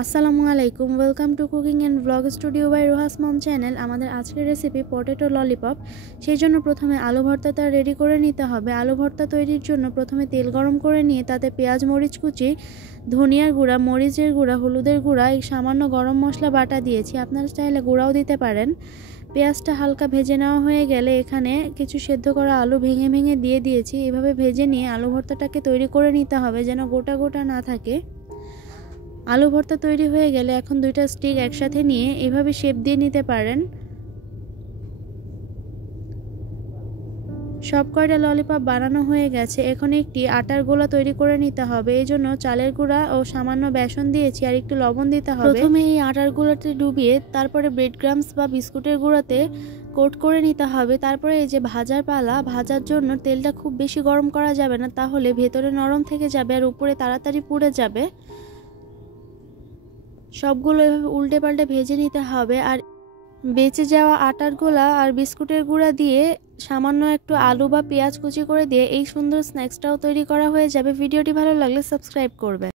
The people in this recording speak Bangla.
আসসালামু আলাইকুম, welcome to cooking and blog studio by Rohas mom channel. আমাদের আজকের রেসিপি পটেটো ললিপপ। সেই জন্য প্রথমে আলু ভর্তাটা রেডি করে নিতে হবে। আলু ভর্তা তৈরির জন্য প্রথমে তেল গরম করে নিয়ে তাতে পেঁয়াজ মরিচ কুচি, ধনিয়ার গুঁড়া, মরিচের গুঁড়া, হলুদের গুঁড়া, এই সামান্য গরম মশলা বাটা দিয়েছি। আপনারা চাইলে গুঁড়াও দিতে পারেন। পেঁয়াজটা হালকা ভেজে নেওয়া হয়ে গেলে এখানে কিছু সেদ্ধ করা আলু ভেঙে ভেঙে দিয়ে দিয়েছি। এভাবে ভেজে নিয়ে আলু ভর্তাটাকে তৈরি করে নিতে হবে যেন গোটা গোটা না থাকে। আলু ভর্তা তৈরি হয়ে গেলে এখন দুইটা স্টিক একসাথে নিয়ে এভাবে শেপ দিয়ে নিতে পারেন। সব কয়টা ললিপপ বানানো হয়ে গেছে। এখন একটি আটার গোলা তৈরি করে নিতে হবে। এই জন্য চালের গুঁড়া ও সামান্য বেসন দিয়েছি আর একটু লবণ দিতে হবে। প্রথমে এই আটার গোলাতে ডুবিয়ে তারপরে ব্রেড ক্রাম্বস বা বিস্কুটের গুঁড়াতে কোট করে নিতে হবে। তারপরে এই যে ভাজার পালা, ভাজার জন্য তেলটা খুব বেশি গরম করা যাবে না, তাহলে ভেতরে নরম থেকে যাবে আর উপরে তাড়াতাড়ি পুড়ে যাবে। সবগুলো এভাবে উল্টে পাল্টে ভেজে নিতে হবে। আর বেঁচে যাওয়া আটার গোলা আর বিস্কুটের গুঁড়া দিয়ে সামান্য একটু আলু বা পেঁয়াজ কুচি করে দিয়ে এই সুন্দর স্ন্যাক্সটাও তৈরি করা হয়ে যাবে। ভিডিওটি ভালো লাগলে সাবস্ক্রাইব করবেন।